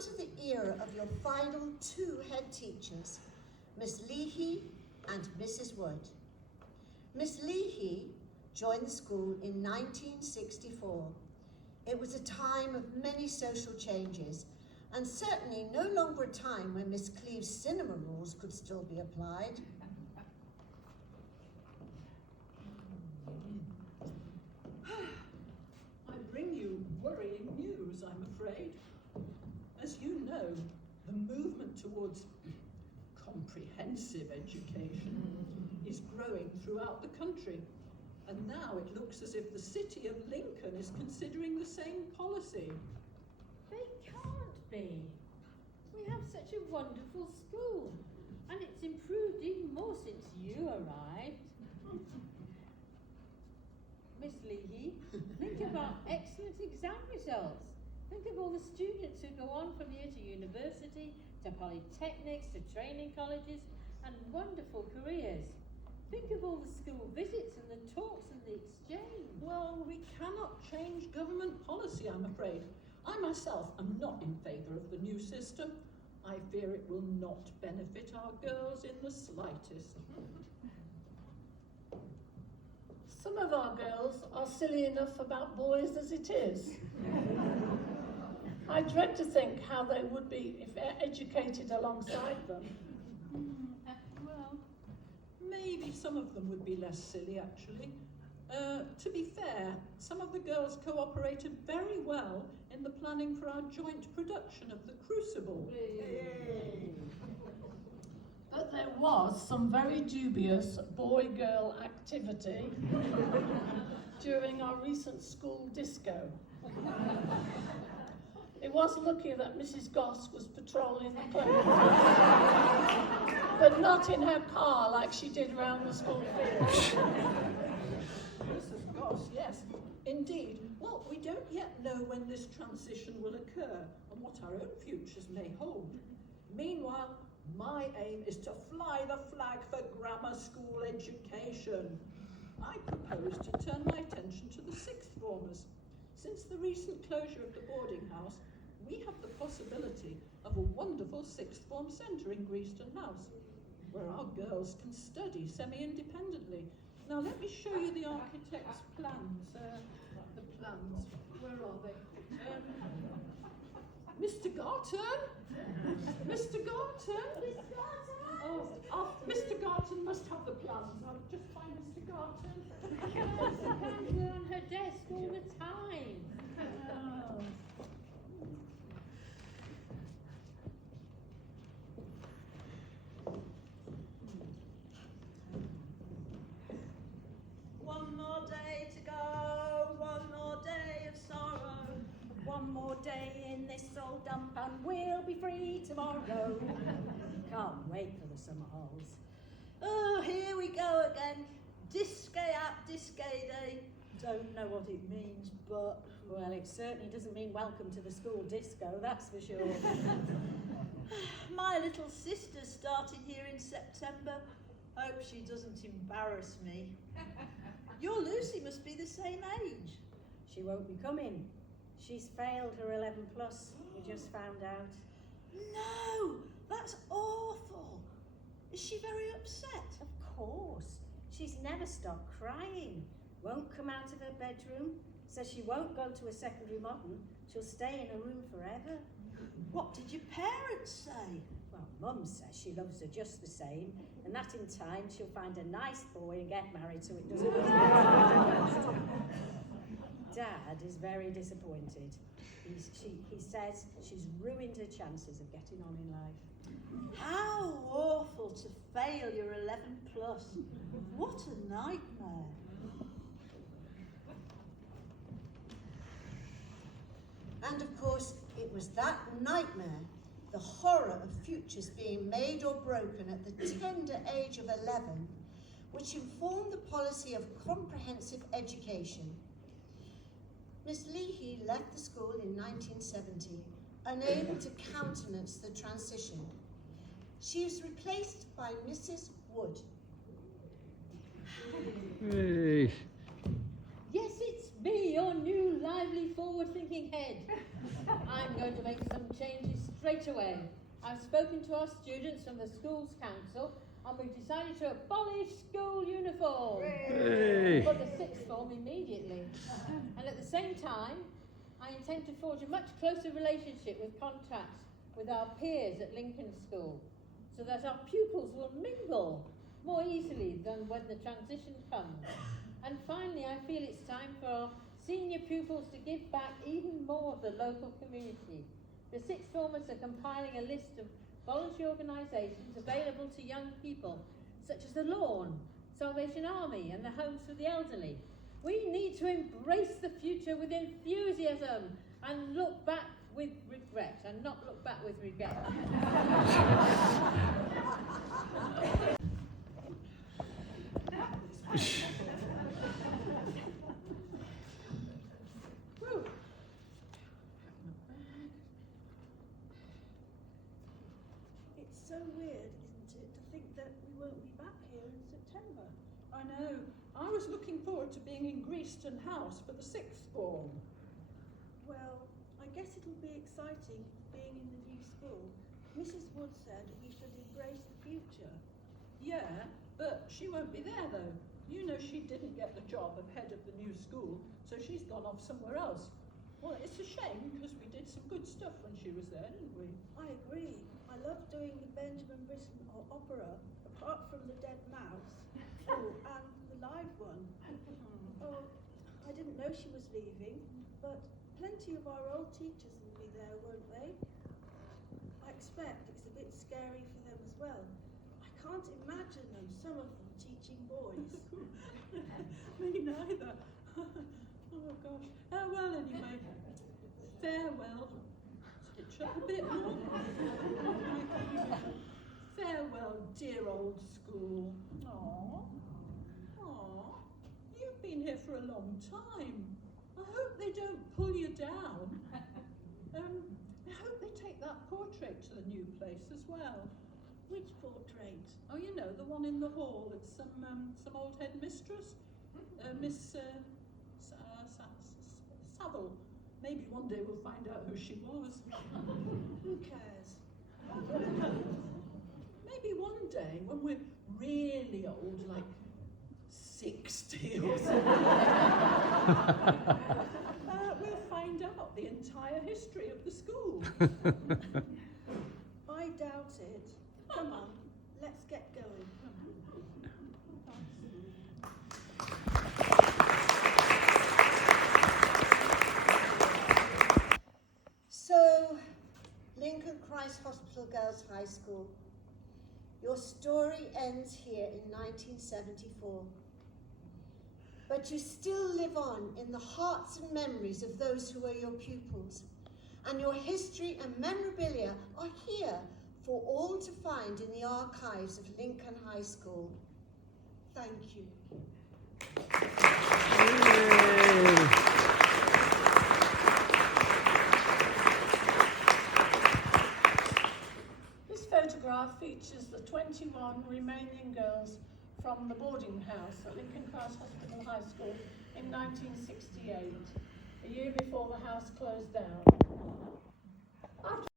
to the era of your final two head teachers, Miss Leahy and Mrs. Wood. Miss Leahy joined the school in 1964. It was a time of many social changes, and certainly no longer a time when Miss Cleeve's cinema rules could still be applied. I bring you worrying news, I'm afraid. As you know, the movement towards comprehensive education is growing throughout the country. And now it looks as if the city of Lincoln is considering the same policy. They can't be. We have such a wonderful school, and it's improved even more since you arrived. Miss Leahy, think of our excellent exam results. Think of all the students who go on from here to university, to polytechnics, to training colleges, and wonderful careers. Think of all the school visits and the talks and the exchange. Well, we cannot change government policy, I'm afraid. I myself am not in favour of the new system. I fear it will not benefit our girls in the slightest. Some of our girls are silly enough about boys as it is. I dread to think how they would be if educated alongside them. Well, maybe some of them would be less silly, actually. To be fair, some of the girls cooperated very well in the planning for our joint production of The Crucible. But there was some very dubious boy-girl activity during our recent school disco. It was lucky that Mrs. Goss was patrolling the playground, but not in her car like she did round the school field. Mrs. Goss, yes, indeed. Well, we don't yet know when this transition will occur and what our own futures may hold. Meanwhile, my aim is to fly the flag for grammar school education. I propose to turn my attention to the sixth formers. Since the recent closure of the boarding house, we have the possibility of a wonderful sixth form centre in Greaston House, where our girls can study semi-independently. Now let me show you the architect's plans. The plans, where are they? Mr. Garton? Mr. Garton? Oh, Mr. Garton must have the plans. I'll just find Mr. Garton. Yes, the plans were on her desk all the time. Oh. One more day to go, one more day of sorrow. One more day in this old dump and we'll be free tomorrow. Can't wait for the summer halls. Oh, here we go again. Disque up, disque day. Don't know what it means, but... Well, it certainly doesn't mean welcome to the school disco, that's for sure. My little sister started here in September. Hope she doesn't embarrass me. Your Lucy must be the same age. She won't be coming. She's failed her 11 plus, we just found out. No, that's awful. Is she very upset? Of course. She's never stopped crying. Won't come out of her bedroom. Says she won't go to a secondary modern. She'll stay in her room forever. What did your parents say? Well, Mum says she loves her just the same, and that in time she'll find a nice boy and get married so it doesn't matter. Dad is very disappointed. He says she's ruined her chances of getting on in life. How awful to fail your 11 plus. What a nightmare. And of course, it was that nightmare, the horror of futures being made or broken at the tender age of 11, which informed the policy of comprehensive education. Miss Leahy left the school in 1970, unable to countenance the transition. She was replaced by Mrs. Wood. Hey. Yes, it's Be your new, lively, forward-thinking head. I'm going to make some changes straight away. I've spoken to our students from the school's council and we've decided to abolish school uniform for the sixth form immediately. And at the same time, I intend to forge a much closer relationship with contracts with our peers at Lincoln School so that our pupils will mingle more easily than when the transition comes. And finally, I feel it's time for our senior pupils to give back even more of the local community. The sixth formers are compiling a list of voluntary organisations available to young people, such as the Lawn, Salvation Army and the Homes for the Elderly. We need to embrace the future with enthusiasm and look back with regret, and not look back with regret. It's so weird, isn't it, to think that we won't be back here in September. I know. I was looking forward to being in Greaston House for the sixth form. Well, I guess it'll be exciting being in the new school. Mrs. Wood said we should embrace the future. Yeah, but she won't be there though. You know she didn't get the job of head of the new school, so she's gone off somewhere else. Well, it's a shame because we did some good stuff when she was there, didn't we? I agree. I love doing the Benjamin Britten opera, apart from the Dead Mouse, and the live one. Oh, I didn't know she was leaving, but plenty of our old teachers will be there, won't they? I expect it's a bit scary for them as well. I can't imagine them, some of them, teaching boys. Me neither. Oh gosh. Oh well, anyway. Farewell. Stitch up a bit more. Farewell, dear old school. Aww. Aww. You've been here for a long time. I hope they don't pull you down. I hope they take that portrait to the new place as well. Which portrait? Oh, you know, the one in the hall. It's some old headmistress, Miss Saville. Maybe one day we'll find out who she was. Who cares? Maybe one day when we're really old, like 60 or something, we'll find out the entire history of the school. I doubt it. Come on, let's get going. So, Lincoln Christ Hospital Girls High School, your story ends here in 1974. But you still live on in the hearts and memories of those who were your pupils. And your history and memorabilia are here for all to find in the archives of Lincoln High School. Thank you. This photograph features the 21 remaining girls from the boarding house at Lincoln Christ Hospital High School in 1968, a year before the house closed down. After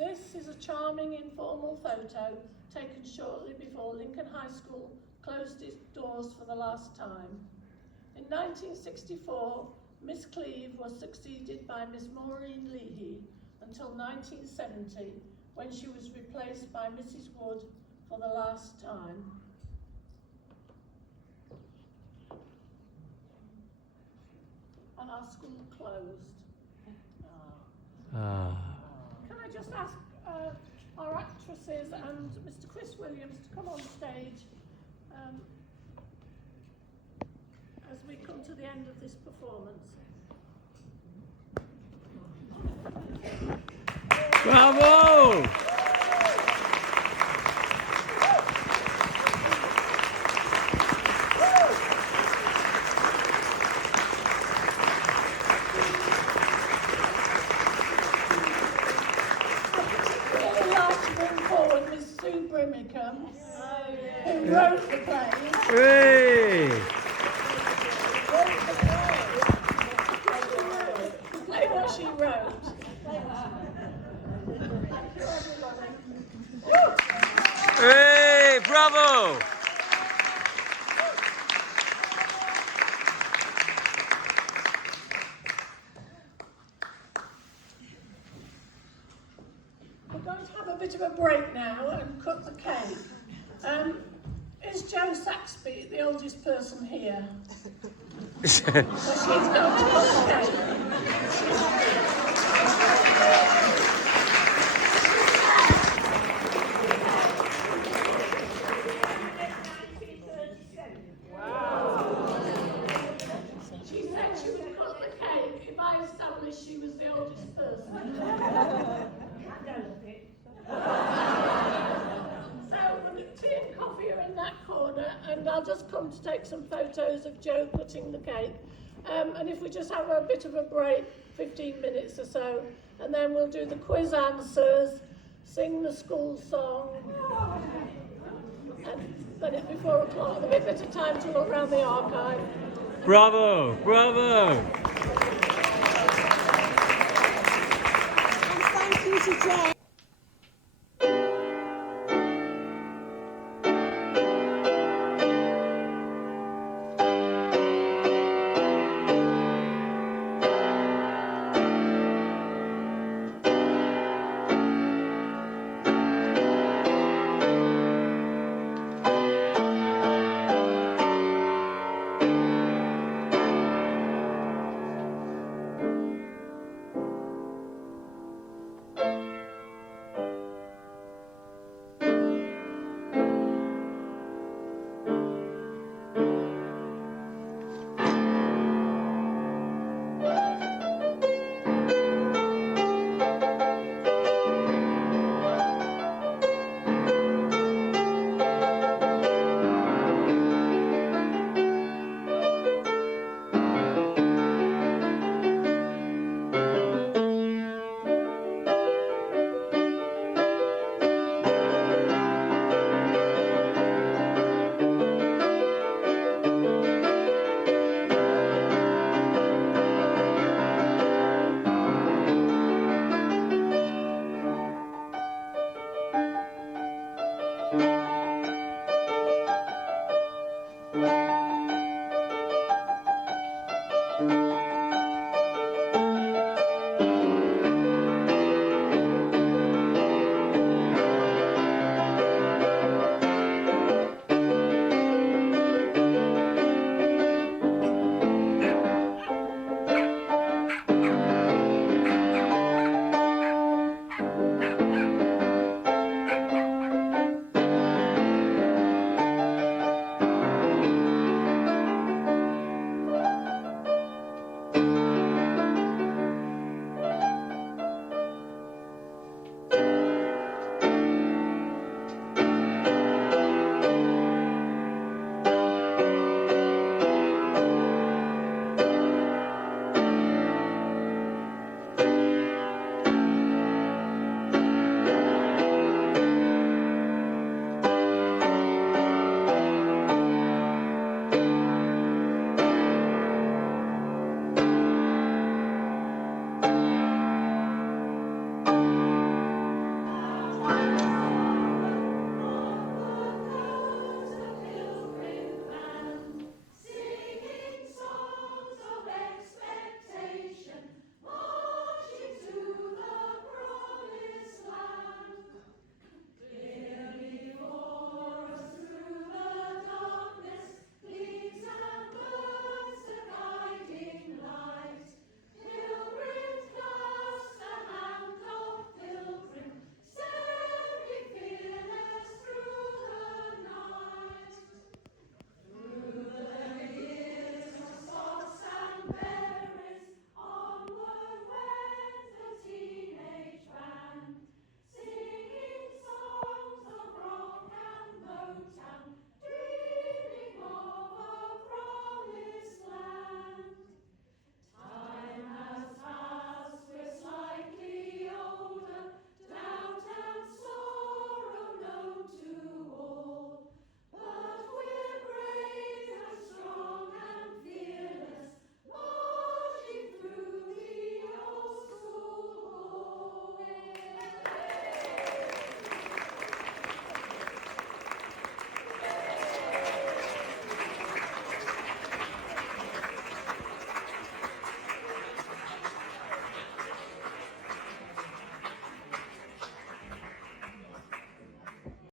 This is a charming informal photo taken shortly before Lincoln High School closed its doors for the last time. In 1964, Miss Cleave was succeeded by Miss Maureen Leahy until 1970, when she was replaced by Mrs. Wood for the last time. And our school closed. Can I just ask our actresses and Mr. Chris Williams to come on stage as we come to the end of this performance. Bravo! Wickham, who wrote the play. Hey! Play what she wrote. Hey! Bravo! We're going to have a bit of a break now and cut the cake. Is Jo Saxby the oldest person here? So she's going to cut the cake. She said she would cut the cake if I established she was the oldest person. So the tea and coffee are in that corner, and I'll just come to take some photos of Jo cutting the cake. And if we just have a bit of a break, 15 minutes or so, and then we'll do the quiz answers, sing the school song, and then it'll be 4 o'clock. There'll be a bit of time to look around the archive. Bravo! Bravo! And thank you to Jane.